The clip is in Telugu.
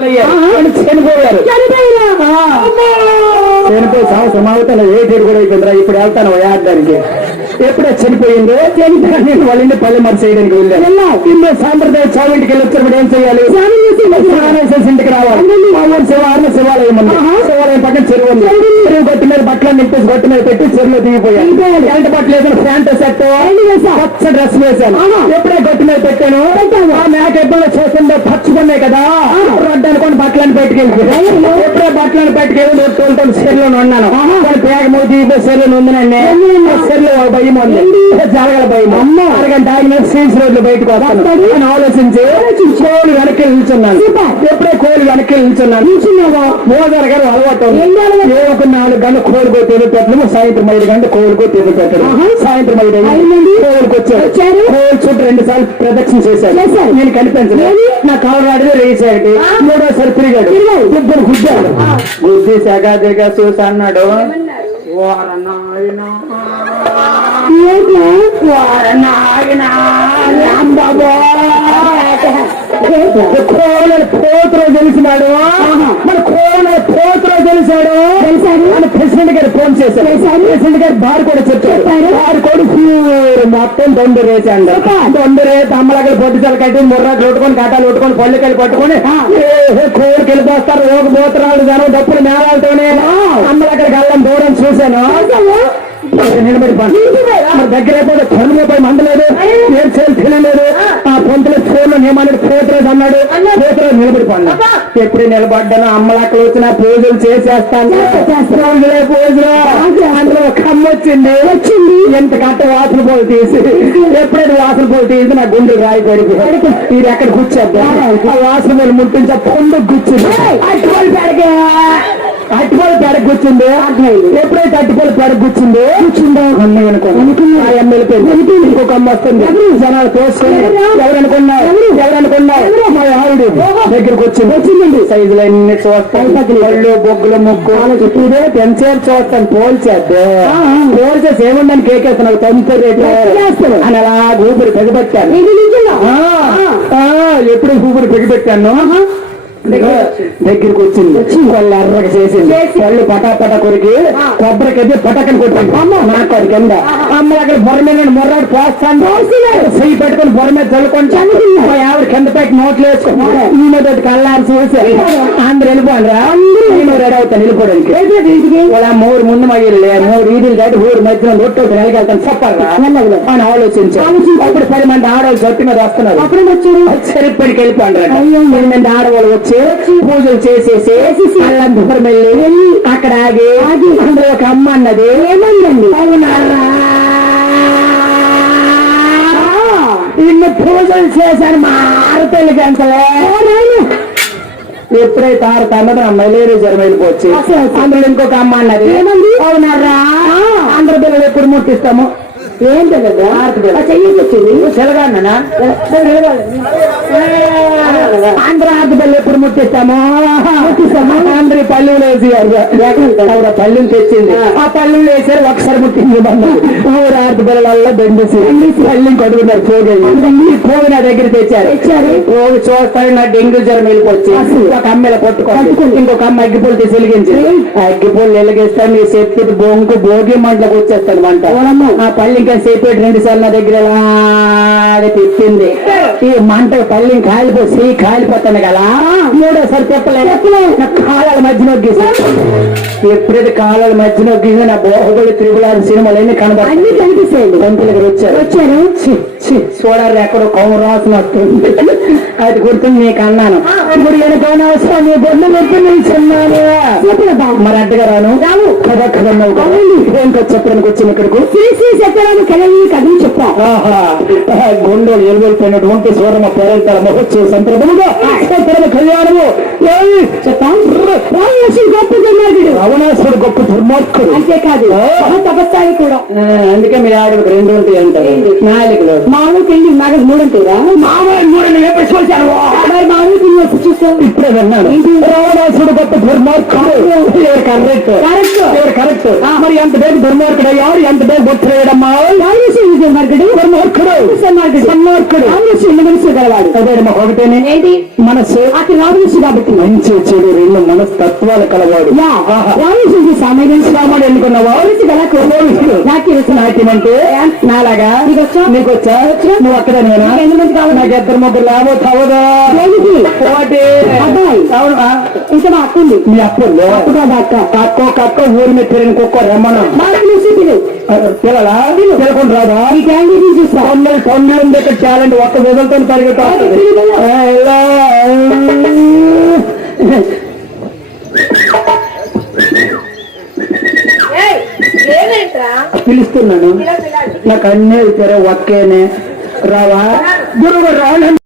చనిపోయారు. చనిపోయి సంవత్సరం అవుతాను. ఏటేడు కూడా అయిపోయిందిరా. ఇప్పుడు వెళ్తాను వయాడానికి. ఎప్పుడే చనిపోయిందో నేను వాళ్ళ ఇంటి పల్లె మర చేయడానికి వెళ్ళాను. ఇంట్లో సాంప్రదాయ చావింటికి వెళ్ళి వచ్చినప్పుడు ఏం చేయాలి? ఇంటికి రావాలి. మా ఊరు శివాలయం ఉంది. శివాలయం పక్కన చెరువు ఉంది. చెరువు గట్టి మీద బట్టలు నింపేసి గట్టి మీద పెట్టి చెరువులో దిగిపోయాను. ఎలాంటి బట్టలు వేసాను? ప్యాంట్ షర్ట్ పచ్చ డ్రెస్ వేసాను. ఎప్పుడే గట్టి మీద పెట్టాను. ఆ మేక ఎప్పుడో చేస్తుందో పచ్చుకున్నాయి కదా, అనుకోని బట్టలను పెట్టుకెళ్ళిపోయాను. ఎప్పుడే బట్టలను పెట్టుకెళ్ళి తోలుతాను. చెరువులో ఉన్నాను. పేగ మూతి చెరువులు ఉందినండి. చెరువులో భయం ఉంది, జరగల భయం. అరగంట ఆయన సీన్స్ రోడ్లు బయటకు వస్తాను అని ఆలోచించి కోళ్ళు వెనక్కి నిల్చున్నాను. ఎప్పుడే కోళ్ళు వెనక్కి నిల్చున్నాను. మోదర్ గారు అలవాటు ఏ ఒక 4 గంటలు కోలుకో తెలు పెట్టడం, సాయంత్రం 5 గంటలు కోలుకో తెలు పెట్టడం. సాయంత్రం 5 కోలుకు వచ్చారు. కోళ్ళు చుట్టూ 2 సార్లు ప్రదక్షిణ చేశారు. నేను కనిపించలేదు. నా కాలరాడిలో రేసాడు. 3వసారి తిరిగాడు. ఇద్దరు గుద్దాడు. గుద్ది సగాదిగా చూసి అన్నాడు, పోతురో తెలిసినాడు. మన కోడలు పోతురో తెలిసాడు. మన ప్రెసిడెంట్ గారు ఫోన్ చేశారు. ప్రెసిడెంట్ గారు బార్ కూడా చెప్పారు. బార్ కూడా మొత్తం దొండు రేసాడు. దొండు రేసి అమ్మలకి పొద్దుచలు కట్టి ముర్రాకు కొట్టుకొని కట్టాలు కొట్టుకొని పళ్ళుకెళ్ళి పట్టుకొని కోడికి వెళ్ళిపోస్తారు. రోగ పోతురాలు జనం డప్పులు మేళాలతోనే అమ్మలకి గల్లం దూరం చూశాను. నిలబడి దగ్గర అయిపోతే కనుమపై మండలేదు. ఏం చేయాలి తెలియలేదు. ఆ పొంతుల ఫోన్ లో ఏమన్నాడు? పోతురాజు అన్నాడు. పోతురాజు నిలబడి పడినా. ఎప్పుడు నిలబడ్డాను. అమ్మలక్కలు వచ్చిన పూజలు చేసేస్తాను. పూజలు అందులో ఒక అమ్మ వచ్చింది. ఎంత కట్ట వాసన పోలు తీసి ఎప్పుడైనా వాసన పోలు తీసి నా గుండె రాయి పడిపోయి ఇది ఎక్కడ కూర్చోద్దా? ఆ వాసన పోలు ముట్టించి పండుగ కూర్చుంది. అట్టుపల్లి పేడకు కూర్చుంది. ఎప్పుడైతే అట్టుపల్లి పేడకు కూర్చుందో అనుకున్నా ఎమ్మెల్యే పేరు ఇంకొక అమ్మ వస్తుంది. జనాలు తోసుకొని ఎవరనుకున్నారు? మా ఆవిడ దగ్గరకు వచ్చిందండి. సైజులు అన్ని చూస్తాను. పళ్ళు బొగ్గులు ముగ్గు ఇదే పెంచేది చూస్తాను. పోల్చేసి ఏముందని కేకేస్తున్నావు తొంత రేట్లు అని అలా ఊపిరి పెగబెట్టాను. ఎప్పుడు ఊపిరి పెగబెట్టాను. దగ్గరికి వచ్చింది. వాళ్ళు ఎర్రగా చేసింది. వాళ్ళు పటాపట కొరికి కొబ్బరికైతే పటకని కొట్టింది. నాకు అది కింద అమ్మ దగ్గర బొర మీద మొర్రాడు పోస్తాను. చెయ్యి పెట్టుకుని బొర మీద చల్లుకొని ఆవిడ కింద పెట్టి నోట్లు వేసుకున్నాడు. ఈ మీద కళ్ళారు చూసి అందరు వెళ్ళిపోండి. నేను రెడీ అవుతాను వెళ్ళిపోవడానికి. వాళ్ళ 3 ముందు మగిలే 3 ఈదులు దాటి ఊరు మధ్యలో రొట్టె నెలకెళ్తాను చెప్పాలా అని ఆలోచించాను. అప్పుడు 10 మంది ఆడవాళ్ళు జట్టు మీద వస్తున్నారు. అప్పుడు వచ్చారు. సరిపడికి వెళ్ళిపోండి. 10 మంది ఆడవాళ్ళు వచ్చి పూజలు చేసేసి అల్లంతపురం వెళ్ళి అక్కడ ఆగి అందులో ఒక అమ్మ అన్నది, ఏమందండి ఇన్ని పూజలు చేశాను మా 6 గంటలే. ఎప్పుడైతే 6 అన్నది మలేరియా జ్వరం వెళ్ళిపోవచ్చు. అందులో ఇంకొక అమ్మ అన్నది, ఏమంది అవునారా ఆంధ్ర పిల్లలు ఎప్పుడు ముట్టిస్తాము? ఏం తెలియదు. చెయ్యొచ్చింది చెలగానా ఆంధ్ర ఆర్టికల్ ఎప్పుడు ముట్టిస్తాము? ఆంధ్ర పల్లెలు వేసి పల్లెలు తెచ్చింది. ఆ పల్లెలు వేసారు. ఒకసారి ముట్టింది ఊరు ఆర్టికల్లో బెండేసి పల్లెలు కొడుకున్నారు. పోగి నా దగ్గర తెచ్చారు. పోగి చూస్తాను నా డెంగ్యూ జ్వరం వెళ్ళిపోవచ్చు. ఒక అమ్మాయిల పట్టుకోవాలి. ఇంకొక అమ్మ అగ్గిపూలు తీసి వెలిగించి అగ్గిపూలు వెలిగిస్తాను. నీ చెప్పి బొంగు భోగి మంటలకు వచ్చేస్తాను వంట. ఆ పల్లె ఇంకా సేపేటి 2 సార్లు నా దగ్గర తిప్పింది. ఈ మంట పల్లె కాలిపోతాను కదా. 3వసారి చెప్పలేదు. కాలాల మధ్య నొగ్గేసి ఎప్పుడైతే కాలాల మధ్య నొగ్గేసి నా బాహుబలి త్రిపులారి సినిమాలు ఎన్ని కనబడి కనిపిస్తాయి. గంతులకి వచ్చారు. చూడాలి ఎక్కడో కౌరు రాసిన వస్తుంది. అది గుర్తుంది నీకు అన్నాను. ఇప్పుడు వెనకైనా అవసరం నీ బొమ్మ గుర్తు నిల్చున్నాను. మరి అడ్డగా రాను కదా కదా ఏంటో చెప్పడానికి వచ్చింది ఇక్కడకు. చెప్పడానికి కథలు చెప్పా. గుండె ఎలువెళ్ళిపోయినటువంటి సూరమ్మ పేరెంతాల మహోత్సవ సందర్భముగా కళ్యాణము గొప్ప దుర్మార్గుడు. రావణాసుడు గొప్ప దుర్మార్గుడు. అంతేకాదు తపస్సాయి కూడా. అందుకే మీ ఆవిడకు 2 ఉంటాయి అంటారు. 4 మామూలు తిండి నాకు 3 ఉంటాయిరా. మామూలు 3 ఎప్పుడు చూశాను. మామూలు తిండి ఎప్పుడు చూస్తాను. ఇప్పుడే విన్నాను. రావణాసుడు గొప్ప దుర్మార్గుడు. Correct correct. మరి ఎంత పేరు దుర్మార్గుడు అయ్యాడు, ఎంత పేరు బొచ్చడమ్మా? దుర్మార్గుడు సన్మార్గుడు మనసు గలవాడు. అదే ఒకటేనే ఏంటి మనసు అతి రాజు కాబట్టి మంచి చెడు రెండు మనస్తత్వాలు కలవాడు. రాజు సామాన్యం సామాడు ఎన్నుకున్నావా? నాట్యం అంటే నాలాగా నీకు వచ్చా? నువ్వు అక్కడ నేనా? ఎంతమంది కావాలి? నాకు ఇద్దరు ముగ్గురు లేకపోతే అవదా? ఒకటి అబ్బాయి అవును. ఇంకా మా అక్కుంది. మీ అప్పుడు కక్కో కక్కో ఊరి మీద తిరిగిన కుక్కో రమ్మను పిల్లలా పిలకుండా రాదా? తొమ్మిది ఉంది ఇక్కడ టాలెంట్ ఒక్క విధంతో పరిగెత్తా. పిలుస్తున్నాను. నాకు అన్నీ ఇచ్చారు ఒక్కేనే రావా గురువు రావాలి.